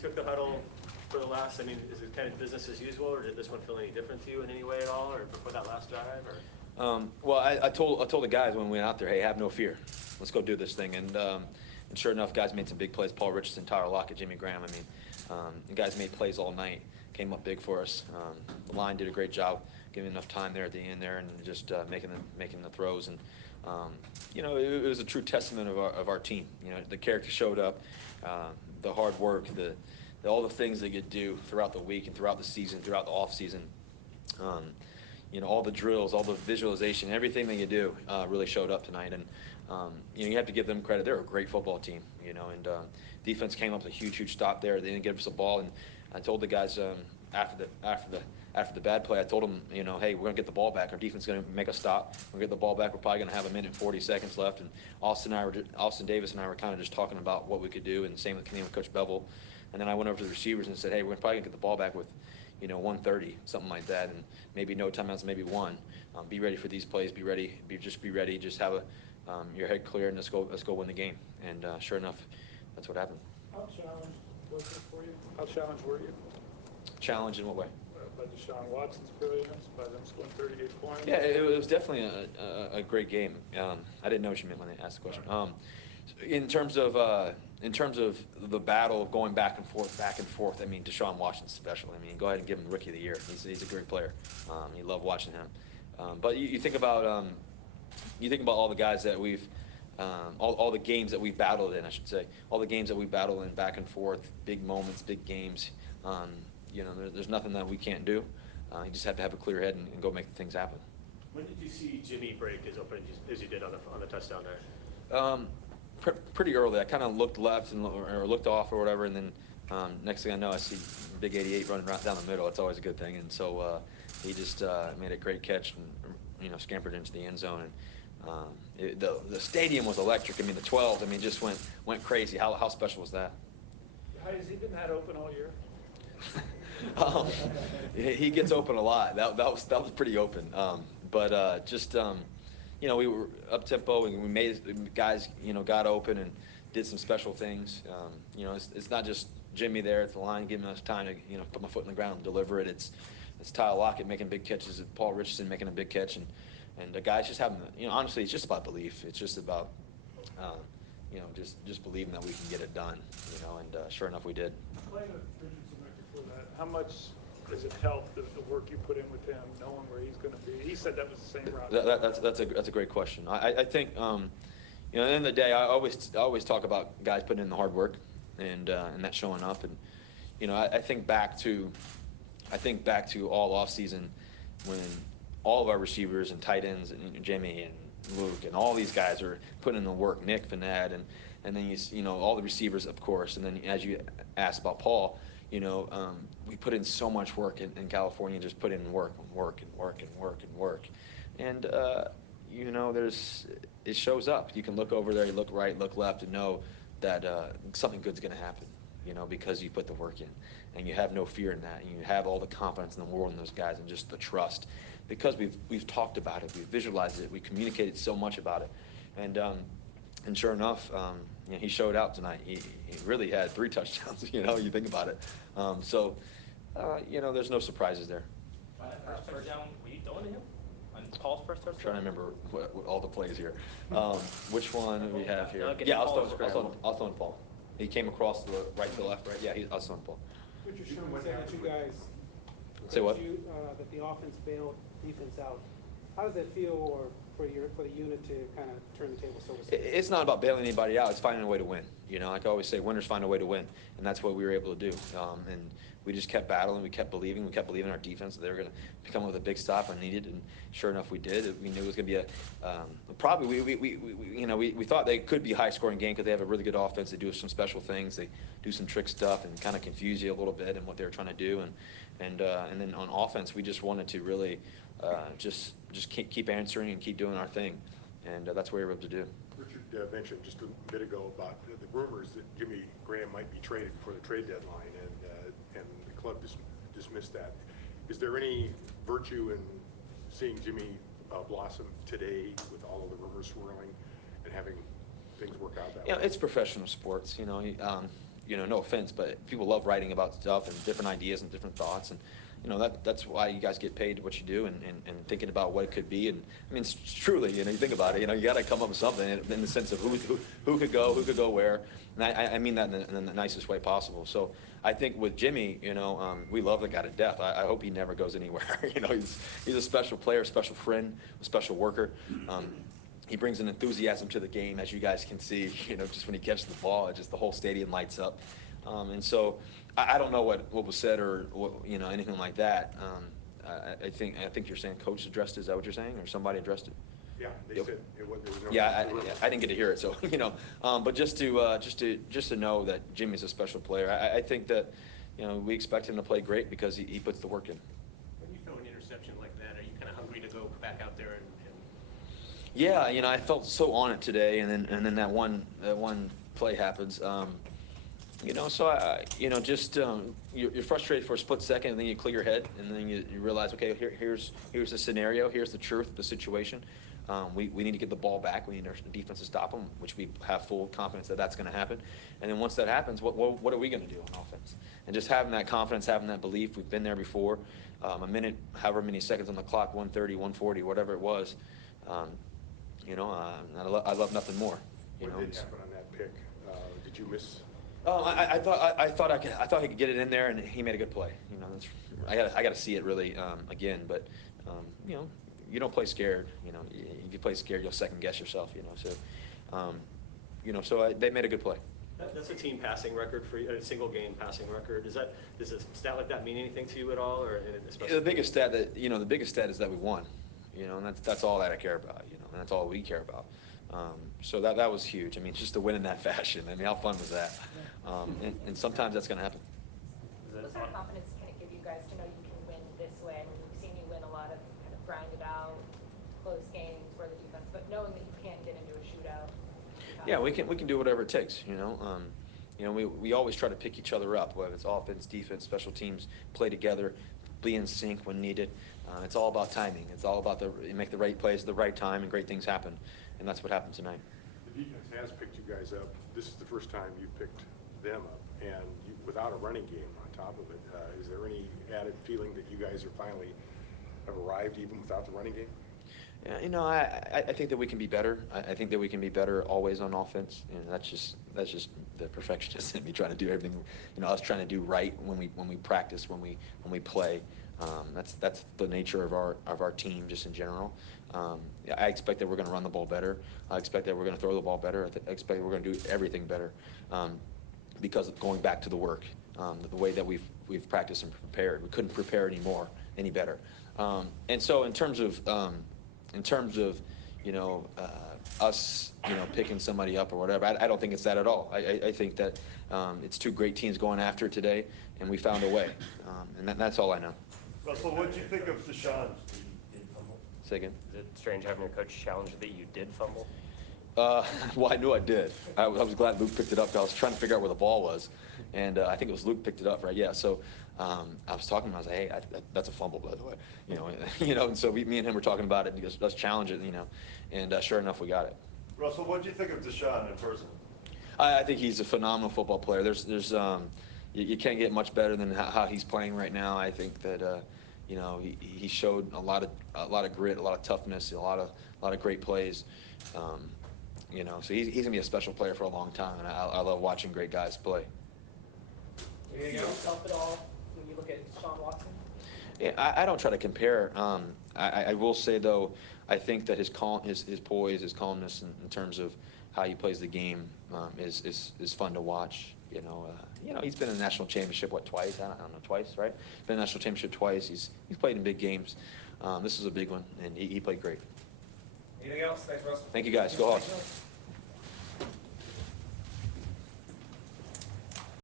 took the huddle for the last, I mean, is it kind of business as usual, or did this one feel any different to you in any way at all, or before that last drive? Or? Well, I told the guys when we went out there, hey, have no fear. Let's go do this thing. And sure enough, guys made some big plays. Paul Richardson, Tyler Lockett, Jimmy Graham. I mean, the guys made plays all night, came up big for us. The line did a great job giving enough time there at the end there and just making the throws. And, it was a true testament of our team. The character showed up, the hard work, all the things that you do throughout the week and throughout the season, throughout the off season. All the drills, all the visualization, everything that you do really showed up tonight. And, you have to give them credit. They're a great football team, and defense came up with a huge stop there. They didn't give us the ball. And I told the guys after the bad play, I told them, hey, we're going to get the ball back. Our defense is going to make a stop. We're going to get the ball back. We're probably going to have 1 minute and 40 seconds left. And Austin Davis and I were kind of just talking about what we could do, and same with Coach Bevel. And then I went over to the receivers and said, hey, we're probably going to get the ball back with 1:30, something like that, and maybe no timeouts, maybe one. Be ready for these plays. Be ready. Be ready. Just have your head clear, and let's go win the game. And sure enough, that's what happened. How challenged was it for you? How challenged were you? Challenged in what way? By Deshaun Watson's brilliance, by them scoring 38 points. Yeah, it was definitely a great game. I didn't know what you meant when they asked the question. In terms of the battle of going back and forth, I mean, Deshaun Watson's special. I mean, go ahead and give him the Rookie of the Year. He's a great player. You love watching him. But you think about all the guys that we've, all the games that we've battled in, I should say, all the games that we battled in back and forth, big moments, big games. There's nothing that we can't do. You just have to have a clear head and go make things happen. When did you see Jimmy break as open as you did on the touchdown there? Pretty early. I kind of looked left or looked off or whatever, and then next thing I know, I see big 88 running right down the middle. It's always a good thing. And so he just made a great catch and scampered into the end zone. And the stadium was electric. I mean, the 12s, just went crazy. How special was that? Has he been that open all year? He gets open a lot. That was pretty open. We were up tempo and we made guys got open and did some special things. It's not just Jimmy there at the line giving us time to put my foot in the ground and deliver it. It's Tyler Lockett making big catches and Paul Richardson making a big catch and the guys just having honestly it's just about belief. It's just about just believing that we can get it done. And sure enough we did. Playing with Richardson right before that, how much does it help the work you put in with him, knowing where he's going to be? He said that was the same route. That's a great question. I think at the end of the day, I always talk about guys putting in the hard work and that showing up. And I think back to all off season when all of our receivers and tight ends and Jimmy and Luke and all these guys are putting in the work. Nick, Vanette, and then all the receivers, of course. And then as you asked about Paul. We put in so much work in California, just put in work. And, it shows up. You can look over there, you look right, look left, and know that something good's going to happen, because you put the work in. And you have no fear in that. And you have all the confidence in the world in those guys and just the trust. Because we've talked about it, we've visualized it, we communicated so much about it. And sure enough, he showed out tonight. He really had 3 touchdowns, you think about it. There's no surprises there. First touchdown, were you throwing to him? On Paul's first touchdown? I'm trying to remember what all the plays here. Which one do we have here? Okay, Yeah, I was throwing Paul. He came across the right to left, right? Yeah, I was throwing Paul. Richard Sherman said that you guys Say what? that the offense bailed defense out. How does that feel for the unit to kind of turn the table, so to speak? It's not about bailing anybody out. It's finding a way to win. Like I always say, winners find a way to win, and that's what we were able to do. And we just kept battling. We kept believing. We kept believing in our defense that they were going to come with a big stop when needed. And sure enough, we did. We knew it was going to be probably we thought they could be a high-scoring game because they have a really good offense. They do some special things. They do some trick stuff and kind of confuse you a little bit in what they were trying to do. And then on offense, we just wanted to really just keep answering and keep doing our thing. And that's what we were able to do. Richard mentioned just a bit ago about the rumors that Jimmy Graham might be traded before the trade deadline, and the club dismissed that. Is there any virtue in seeing Jimmy blossom today with all of the rumors swirling and having things work out that way? It's professional sports. no offense, but people love writing about stuff and different ideas and different thoughts, and that's why you guys get paid what you do, and thinking about what it could be. And I mean, it's truly, you think about it, you got to come up with something in the sense of who could go where, and I mean that in the nicest way possible. So I think with Jimmy, we love the guy to death. I hope he never goes anywhere. He's a special player, a special friend, a special worker. He brings an enthusiasm to the game, as you guys can see. Just when he catches the ball, just the whole stadium lights up. And so I don't know what was said or anything like that. I think you're saying coach addressed it. Is that what you're saying, or somebody addressed it? Yeah, they said it was. Yeah, I didn't get to hear it, so but just to know that Jimmy's a special player. I think that we expect him to play great because he puts the work in. When you throw an interception like that, are you kind of hungry to go back out there and Yeah, I felt so on it today, and then that one play happens. So you're frustrated for a split second, and then you clear your head, and then you realize, okay, here's the scenario, here's the truth of the situation. We need to get the ball back. We need our defense to stop them, which we have full confidence that that's going to happen. And then once that happens, what are we going to do on offense? And just having that confidence, having that belief, we've been there before. A minute, however many seconds on the clock, 1:30, 1:40, whatever it was. I love nothing more. What did happen on that pick? Did you miss? Oh, I thought I could get it in there, and he made a good play. I got to see it really again, but you don't play scared. If you play scared, you'll second guess yourself. So they made a good play. That's a team passing record for you, a single game passing record. Does a stat like that mean anything to you at all, or especially? The biggest stat is that we won. And that's all that I care about. And that's all we care about. So that was huge. I mean, just to win in that fashion. I mean, how fun was that? And sometimes that's going to happen. What sort of confidence can it give you guys to know you can win this way? I mean, we've seen you win a lot of kind of grinded out, close games where the defense, but knowing that you can get into a shootout. Yeah, we can do whatever it takes. We always try to pick each other up, whether it's offense, defense, special teams, play together, be in sync when needed. It's all about timing. It's all about you make the right plays at the right time, and great things happen. And that's what happened tonight. The defense has picked you guys up. This is the first time you've picked them up, and without a running game on top of it. Is there any added feeling that you guys are finally have arrived even without the running game? Yeah, I think that we can be better. I think that we can be better always on offense. That's just the perfectionist in me trying to do everything. Us trying to do right when we practice, when we play. That's the nature of our team just in general. I expect that we're going to run the ball better. I expect that we're going to throw the ball better. I expect we're going to do everything better because of going back to the work, the way that we've practiced and prepared. We couldn't prepare any better. And so in terms of us picking somebody up or whatever, I don't think it's that at all. I think that it's two great teams going after it today, and we found a way, and that's all I know. Russell, what did you think of Deshaun? Say again? Is it strange having your coach challenge that you did fumble? Well, I knew I did. I was glad Luke picked it up. I was trying to figure out where the ball was, and I think it was Luke picked it up, right? Yeah. So I was talking to him. I was like, "Hey, that's a fumble, by the way." And so me and him were talking about it, and he goes, "Let's challenge it," And sure enough, we got it. Russell, what did you think of Deshaun in person? I think he's a phenomenal football player. You can't get much better than how he's playing right now. I think that he showed a lot of grit, a lot of toughness, a lot of great plays. So he's gonna be a special player for a long time, and I love watching great guys play. Do you see yourself at all when you look at Sean Watson? Yeah, I don't try to compare. I will say though, I think that his poise, his calmness in terms of how he plays the game is fun to watch. He's been in the national championship twice? I don't know, twice, right? Been in the national championship twice. He's played in big games. This is a big one, and he played great. Anything else? Thanks, Russell. Thank you, guys. Go Hawks.